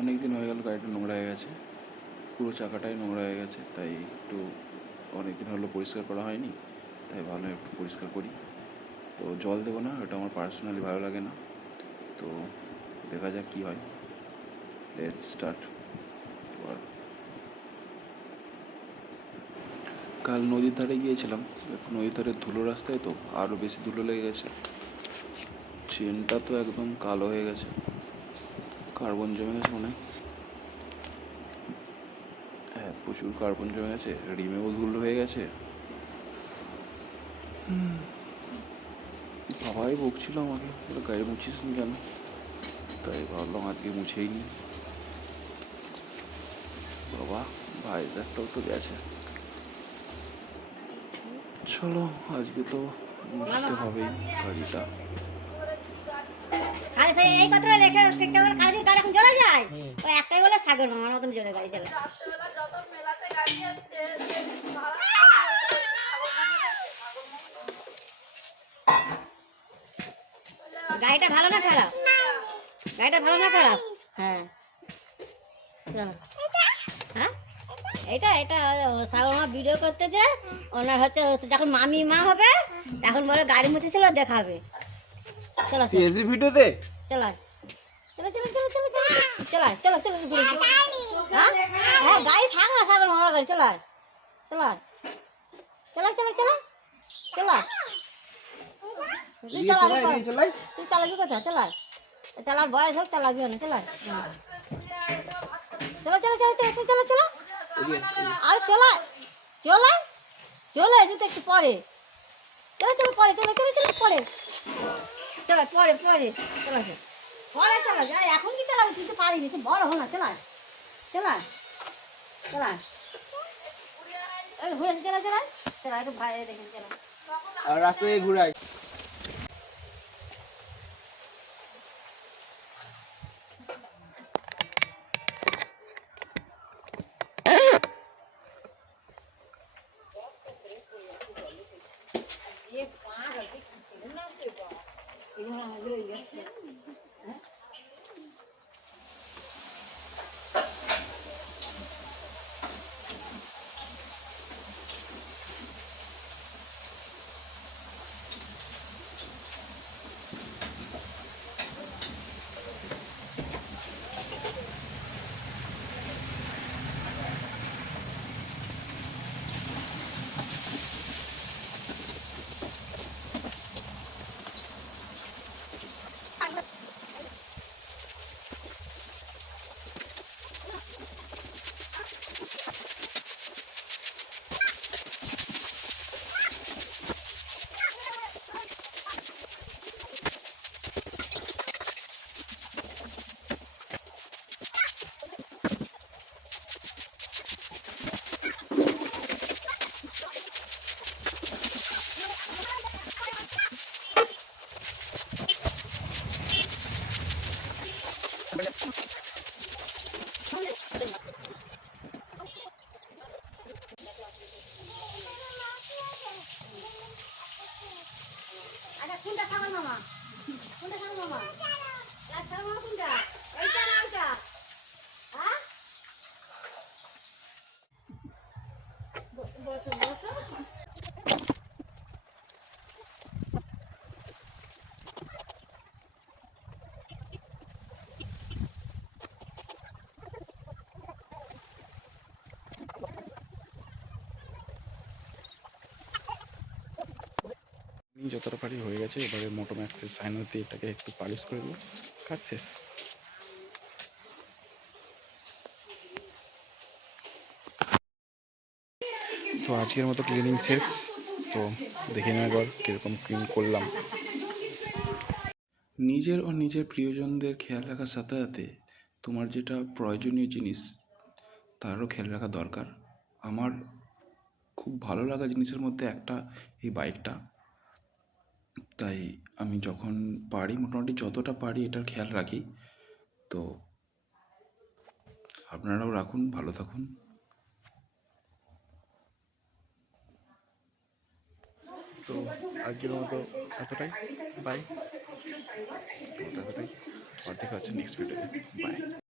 অনেক দিন হয়ে গেল গাড়িটা নোংরা হয়ে গেছে। পুরো চাকাটাই নোংরা হয়ে গেছে, তাই একটু অনেক দিন হলো পরিষ্কার করা হয়নি, তাই ভাবলাম একটু পরিষ্কার করি। তো জল দেবো না, ওটা আমার পার্সোনালি ভালো লাগে না। তো দেখা যাক কী হয়। লেট স্টার্ট কাল নদীর ধারে গিয়েছিলাম নদীর ধারে ধুলো রাস্তায় তো আরও বেশি ধুলো লেগে গেছে। চেনটা তো একদম কালো হয়ে গেছে। কার্বন জমে গেছে মনে হয়। প্রচুর কার্বন জমে গেছে রিমেও ধুলো হয়ে গেছে। বাবাই বকছিল আমাকে বলে গাড়ি মুছিস নি কেন তাই ভাবলাম আজকে মুছেই নি বাবা ভাইজারটাও তো গেছে চলো, আজকে তো মুছতে হবেই গাড়িটা সেই এই কথাটা লেখা শিখতে পারে খালি গাড়ি এখন জোরে যায়? ওই একটাই বলে সাগর মামার মতন জোরে গাড়ি ভাড়া গাড়িটা ভালো না খারাপ? গাড়িটা ভালো না খারাপ? হ্যাঁ। হ্যাঁ? এটা এটা সাগর মা ভিডিও করতেছে ওনার হচ্ছে যখন মামি মা হবে তখন বলে গাড়ি মুতেছিল দেখাবে। চলো চলো। ভিডিওতে চলো চলো চলো চলো চলো চলো চলো চলো চলো ঘুরে চলো। হ্যাঁ হ্যাঁ গাড়ি থাক না সাগর মামার গাড়ি চলো চলো চলো চলো চলো চলো তুই এদিকে চালাবি চলাই কর। এদিকে চলাই তুই চালাবি কোথায় চালাই চালার বয়স হোক চালাবি না চালাই চলো চলো চলো চলো চলো চলো চলো এদিকে আর চলা চলে চলে এসো একটু পরে চলো চলো পরে চলো চলো চলো পরে চলো, পরে পরে, চলো পরে চলো এখন কি চালাবি? তুই তো পারিনি, তুই বড় হো না চলা চলা চলা ঘুরে চলা চলা চলা একটু ভাই দেখেন চলা রাস্তায় ঘুরাই। Nah. আচ্ছা, কোনটা খাবার মামা? কোনটা খাবার মামা কোনটা? যতটা পারি হয়ে গেছে, এবারে মোটোম্যাক্সের সাইনার দিয়ে এটাকে একটু পালিশ করে দেবো। কাজ শেষ। তো আজকের মতো ক্লিনিং শেষ। তো দেখে নেওয়া একবার কীরকম ক্লিন করলাম। নিজের ও নিজের প্রিয়জনদের খেয়াল রাখার সাথে সাথে তোমার যেটা প্রয়োজনীয় জিনিস, তারও খেয়াল রাখা দরকার। আমার খুব ভালো লাগা জিনিসের মধ্যে একটা এই বাইকটা তাই আমি যখন পারি মোটামুটি যতটা পারি এটার খেয়াল রাখি। তো আপনারাও রাখুন ভালো থাকুন। তো আজকের মতো এতটাই। বাই এতটাই। দেখা হচ্ছে নেক্সট ভিডিওতে বাই